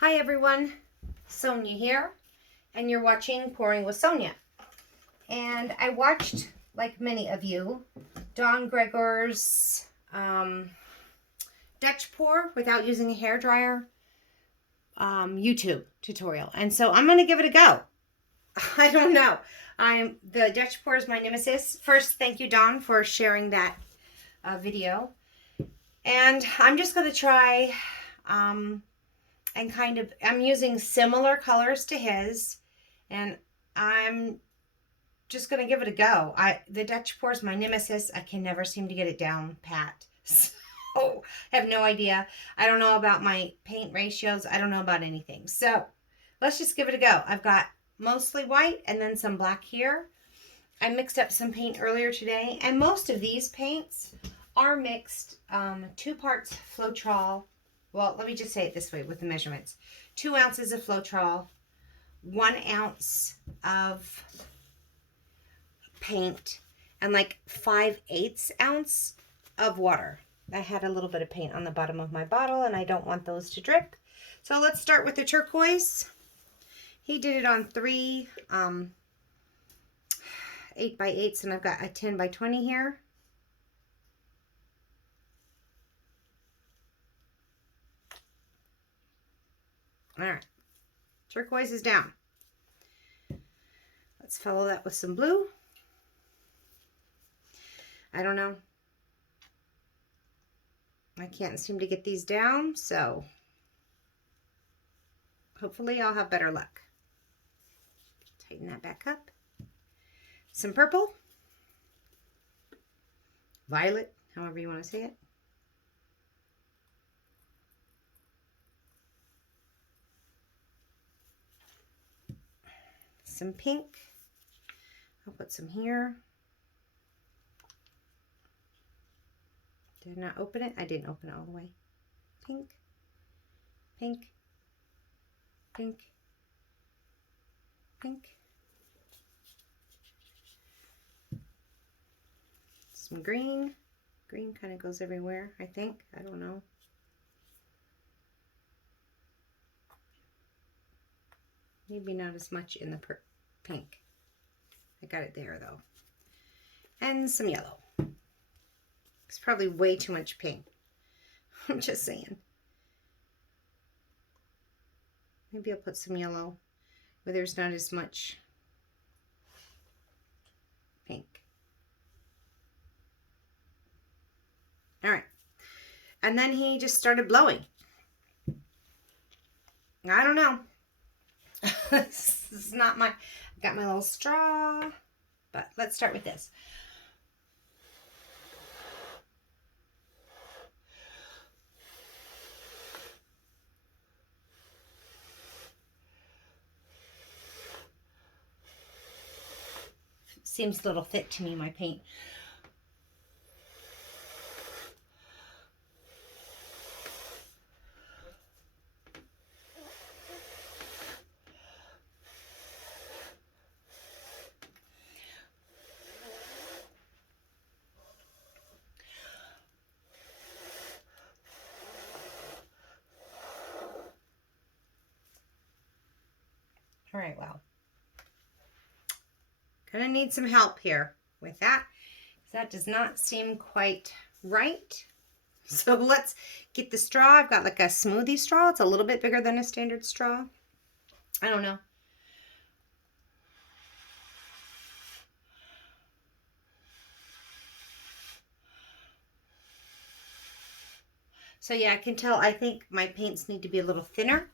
Hi everyone, Sonia here, and you're watching Pouring with Sonia. And I watched, like many of you, Don Gregor's Dutch pour without using a hairdryer YouTube tutorial. And so I'm going to give it a go. I don't know. The Dutch pour is my nemesis. First, thank you, Don, for sharing that video. And I'm just going to try... and I'm using similar colors to his, and I'm just going to give it a go. The Dutch pour is my nemesis. I can never seem to get it down pat. So I have no idea. I don't know about my paint ratios. I don't know about anything. So let's just give it a go. I've got mostly white and then some black here. I mixed up some paint earlier today, and most of these paints are mixed 2 parts Floetrol. Well, let me just say it this way with the measurements. 2 ounces of Floetrol, 1 ounce of paint, and like 5/8 ounce of water. I had a little bit of paint on the bottom of my bottle, and I don't want those to drip. So let's start with the turquoise. He did it on 3 8x8s, and I've got a 10x20 here. All right, turquoise is down. Let's follow that with some blue. I don't know. I can't seem to get these down, so hopefully I'll have better luck. Tighten that back up. Some purple. Violet, however you want to say it. Some pink. I'll put some here. Did I not open it? I didn't open it all the way. Pink, pink, pink, pink. Some green. Green kind of goes everywhere, I think. I don't know. Maybe not as much in the pink. I got it there though. And some yellow. It's probably way too much pink. I'm just saying. Maybe I'll put some yellow where there's not as much pink. All right. And then he just started blowing. I don't know. This is not my... I got my little straw. But let's start with this. Seems a little thick to me, my paint. All right, well. Gonna need some help here with that. That does not seem quite right. So let's get the straw. I've got like a smoothie straw. It's a little bit bigger than a standard straw. I don't know. So yeah, I can tell, I think my paints need to be a little thinner.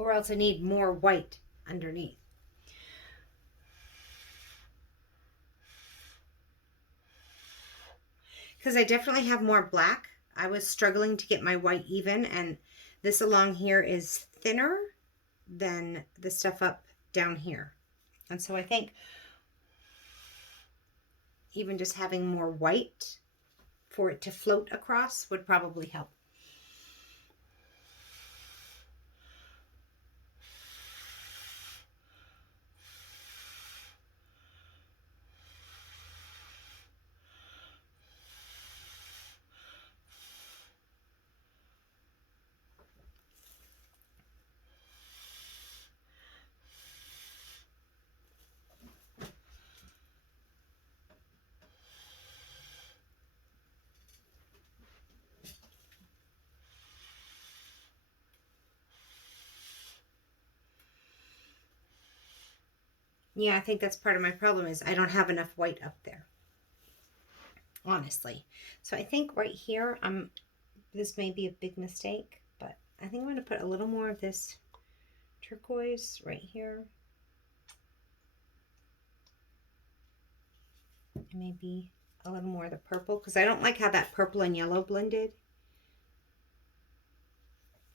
or else I need more white underneath. Because I definitely have more black. I was struggling to get my white even, and this along here is thinner than the stuff up down here. And so I think even just having more white for it to float across would probably help. Yeah, I think that's part of my problem is I don't have enough white up there, honestly. So I think right here, this may be a big mistake, but I think I'm going to put a little more of this turquoise right here. And maybe a little more of the purple, because I don't like how that purple and yellow blended.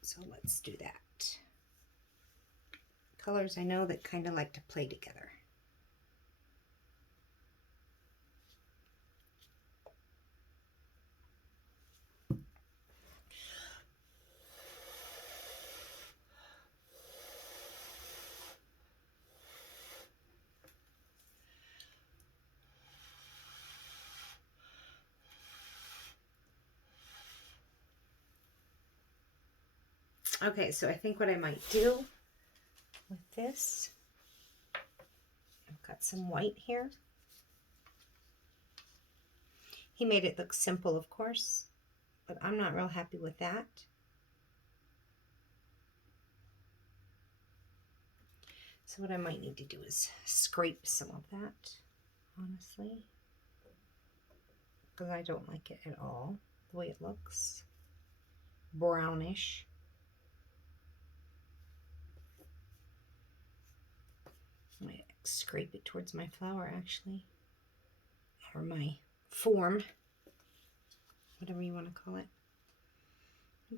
So let's do that. Colors I know that kind of like to play together. Okay, so I think what I might do with this, I've got some white here. He made it look simple, of course, but I'm not real happy with that. So what I might need to do is scrape some of that, honestly, because I don't like it at all, the way it looks. Brownish. I might scrape it towards my flower, actually, or my form, whatever you want to call it.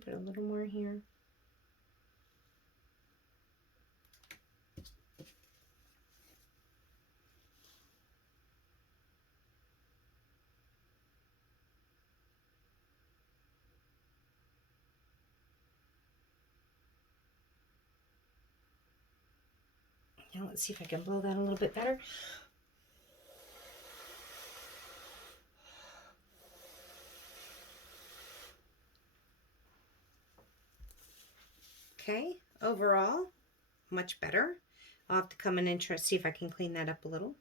Put a little more here. Now let's see if I can blow that a little bit better. Okay, overall, much better. I'll have to come in and try to see if I can clean that up a little.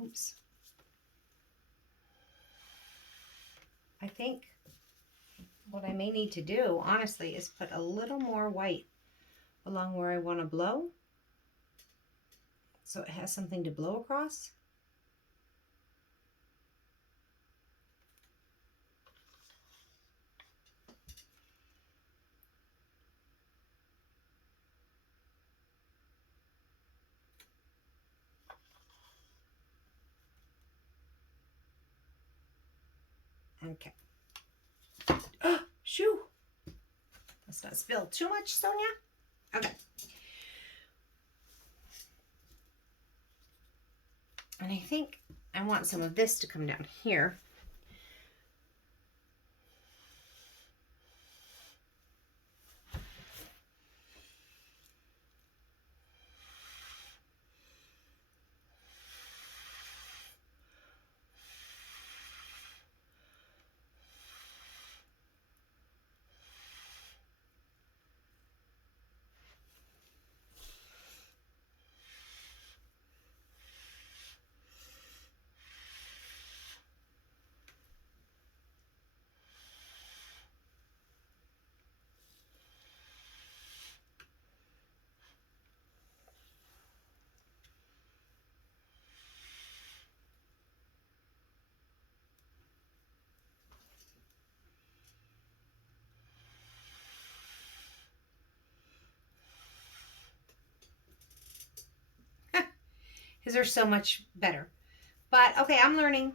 Oops. I think what I may need to do, honestly, is put a little more white along where I want to blow, so it has something to blow across. Okay. Oh, shoo! Let's not spill too much, Sonia. Okay. And I think I want some of this to come down here. because they're so much better. But okay, I'm learning.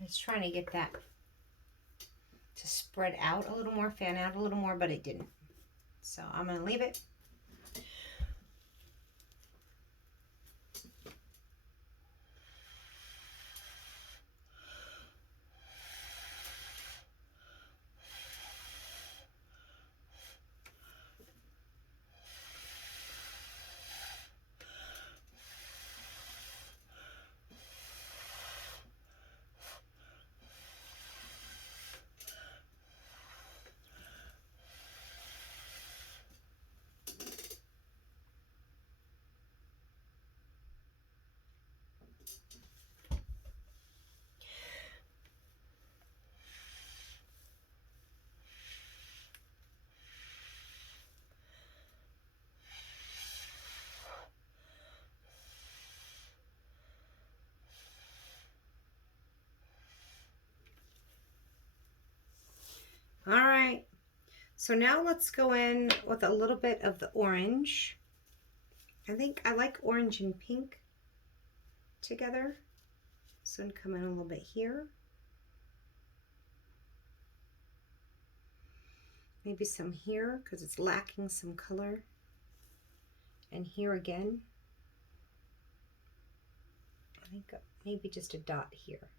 I was trying to get that to spread out a little more, fan out a little more, but it didn't. So I'm going to leave it. All right. So now let's go in with a little bit of the orange. I think I like orange and pink together. So I'm going to come in a little bit here. Maybe some here because it's lacking some color. And here again. I think maybe just a dot here.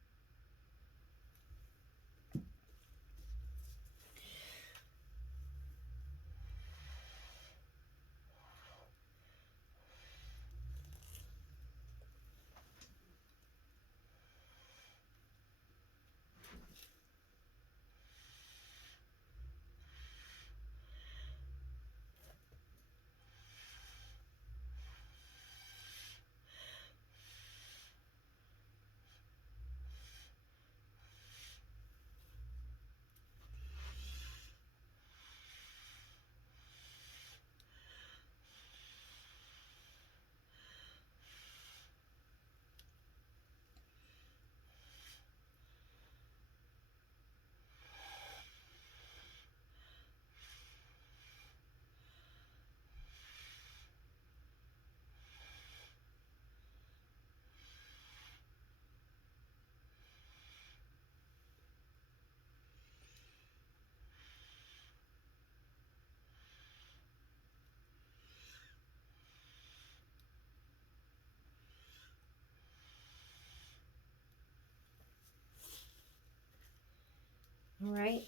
All right.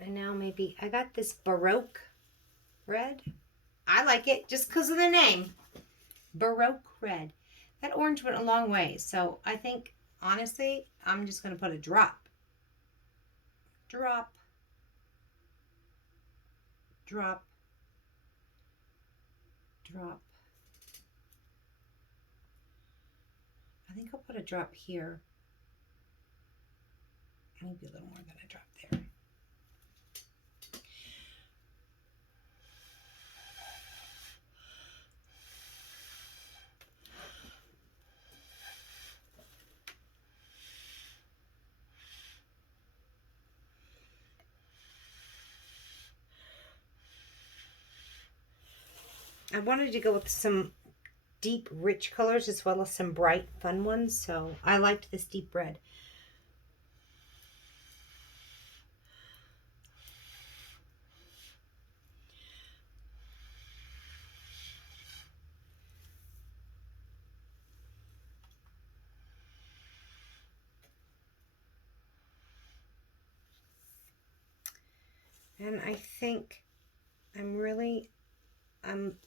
And now maybe I got this Baroque red. I like it just because of the name. Baroque red. That orange went a long way. So I think, honestly, I'm just going to put a drop. Drop. Drop. Drop. I think I'll put a drop here. Maybe a little more than a drop there. I wanted to go with some deep, rich colors as well as some bright, fun ones. So I liked this deep red. And I think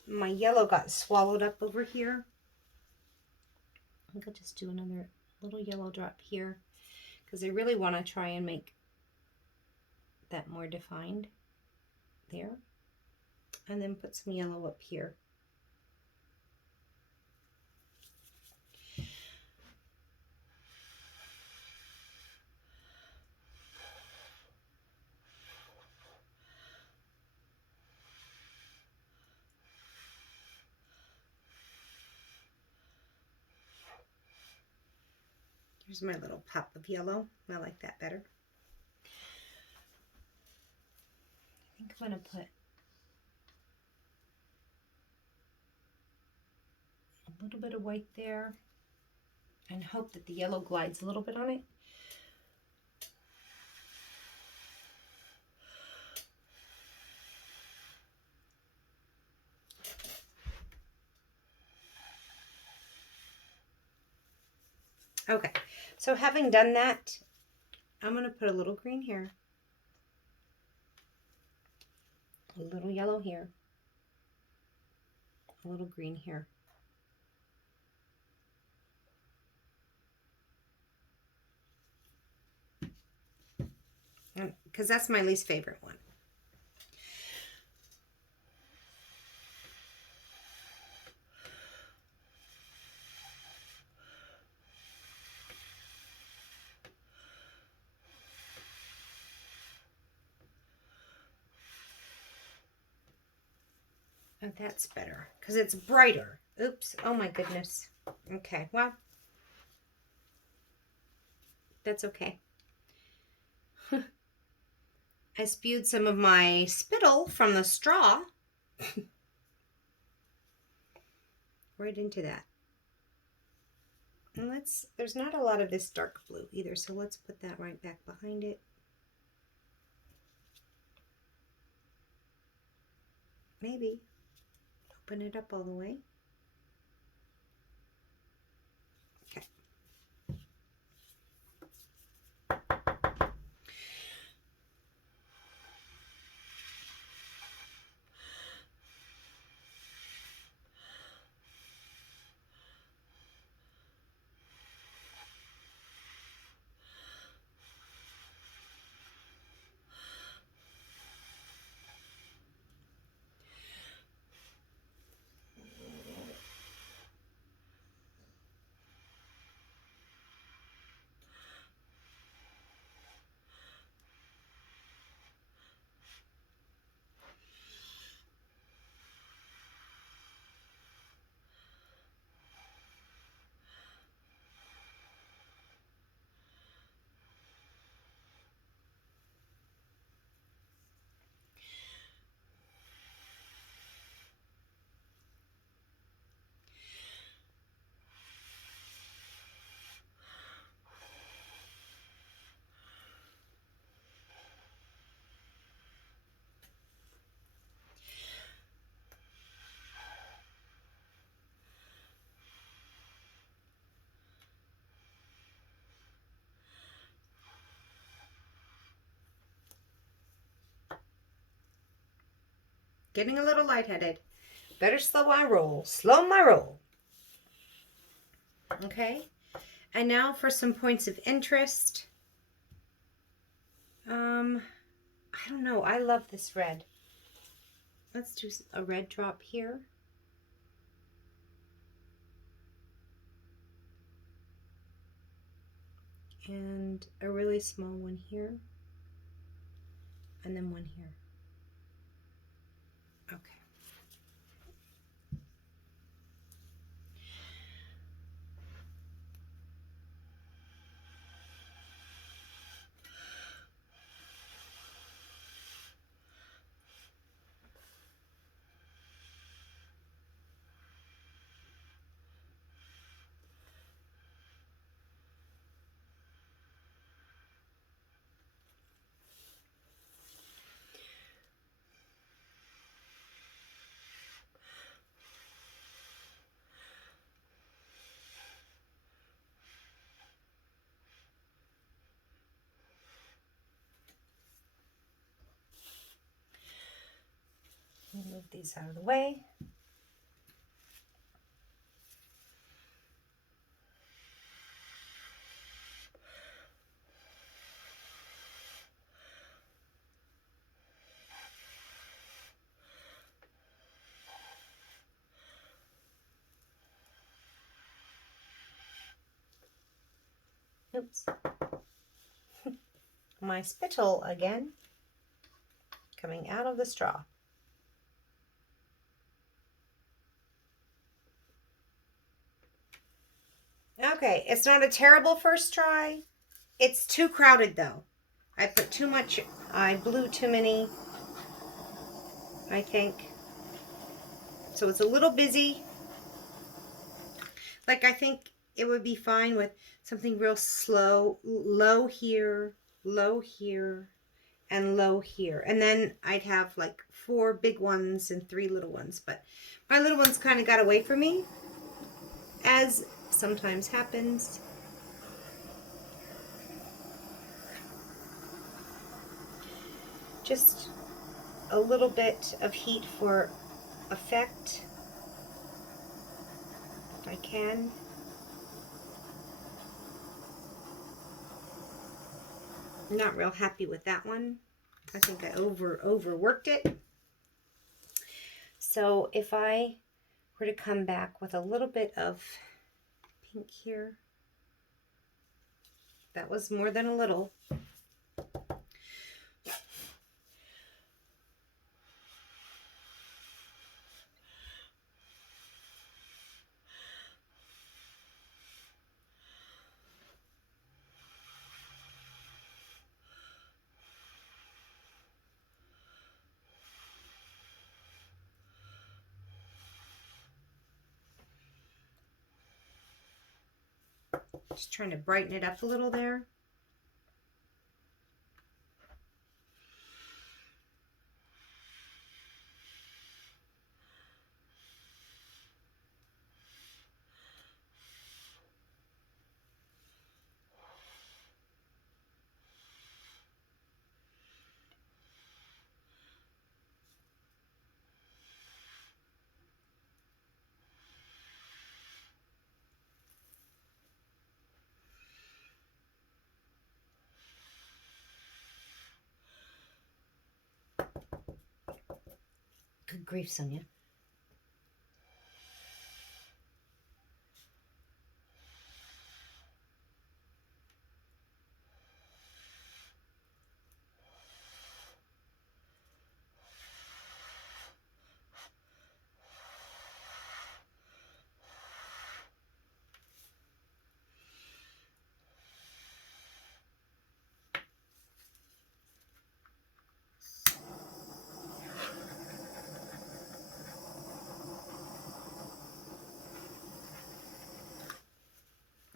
my yellow got swallowed up over here. I think I'll just do another little yellow drop here because I really want to try and make that more defined there. And then put some yellow up here. Here's my little pop of yellow. I like that better. I think I'm going to put a little bit of white there and hope that the yellow glides a little bit on it. Okay, so having done that, I'm going to put a little green here, a little yellow here, a little green here. Because that's my least favorite one. Oh, that's better because it's brighter. Oops. Oh my goodness. Okay. Well, that's okay. I spewed some of my spittle from the straw right into that. And there's not a lot of this dark blue either, so let's put that right back behind it. Maybe open it up all the way. Okay. Getting a little lightheaded. Better slow my roll. Slow my roll. Okay. And now for some points of interest. I don't know. I love this red. Let's do a red drop here. And a really small one here. And then one here. Okay. Move these out of the way. Oops. My spittle again, coming out of the straw. Okay, it's not a terrible first try. It's too crowded though. I put too much, I blew too many, I think. So it's a little busy. Like, I think it would be fine with something real slow, low here, and low here. And then I'd have like 4 big ones and 3 little ones. But my little ones kind of got away from me, as sometimes happens. Just a little bit of heat for effect, if I can. I'm not real happy with that one. I think I overworked it. So if I were to come back with a little bit of pink here, that was more than a little. Just trying to brighten it up a little there. Good grief, Sonia.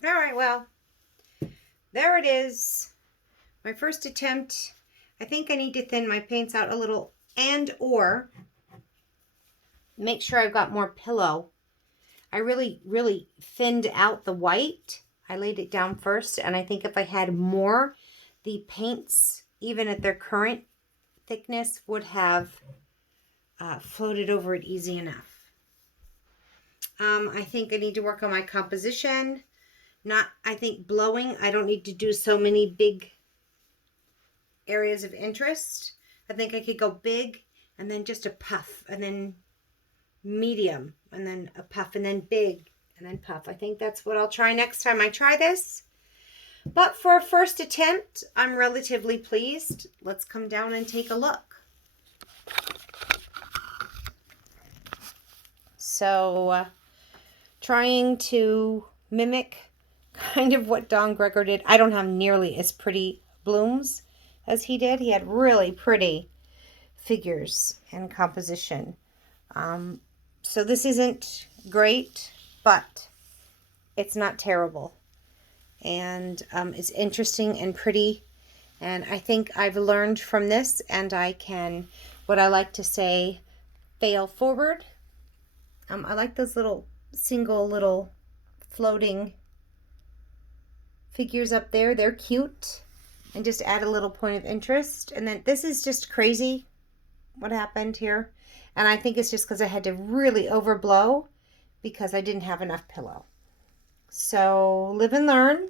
All right, well, there it is. My first attempt. I think I need to thin my paints out a little, and or make sure I've got more pillow. I really thinned out the white. I laid it down first, and I think if I had more, the paints, even at their current thickness, would have floated over it easy enough. I think I need to work on my composition. I think blowing. I don't need to do so many big areas of interest. I think I could go big and then just a puff, and then medium, and then a puff, and then big, and then puff. I think that's what I'll try next time I try this. But for a first attempt, I'm relatively pleased. Let's come down and take a look. So, trying to mimic kind of what Don Gregor did. I don't have nearly as pretty blooms as he did. He had really pretty figures and composition. So this isn't great, but it's not terrible. And it's interesting and pretty. And I think I've learned from this, and I can, what I like to say, fail forward. I like those single little floating figures up there. They're cute, and just add a little point of interest. And then this is just crazy what happened here, and I think it's just because I had to really overblow because I didn't have enough pillow. So live and learn.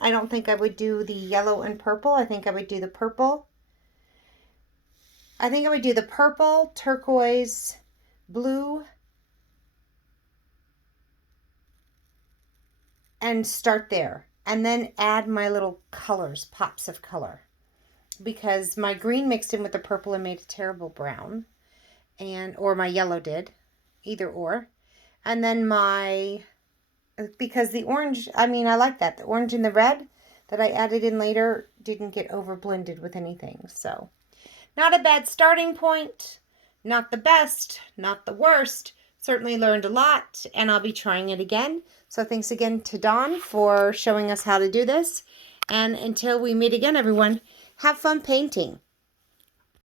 I don't think I would do the yellow and purple. I think I would do the purple. I think I would do the purple, turquoise, blue, and start there. and then add my little colors, pops of color. Because my green mixed in with the purple and made a terrible brown. Or my yellow did. Either or. And then because the orange, I like that. The orange and the red that I added in later didn't get over blended with anything. So, not a bad starting point. Not the best, not the worst. Certainly learned a lot, and I'll be trying it again. So thanks again to Don for showing us how to do this. And until we meet again, everyone, have fun painting.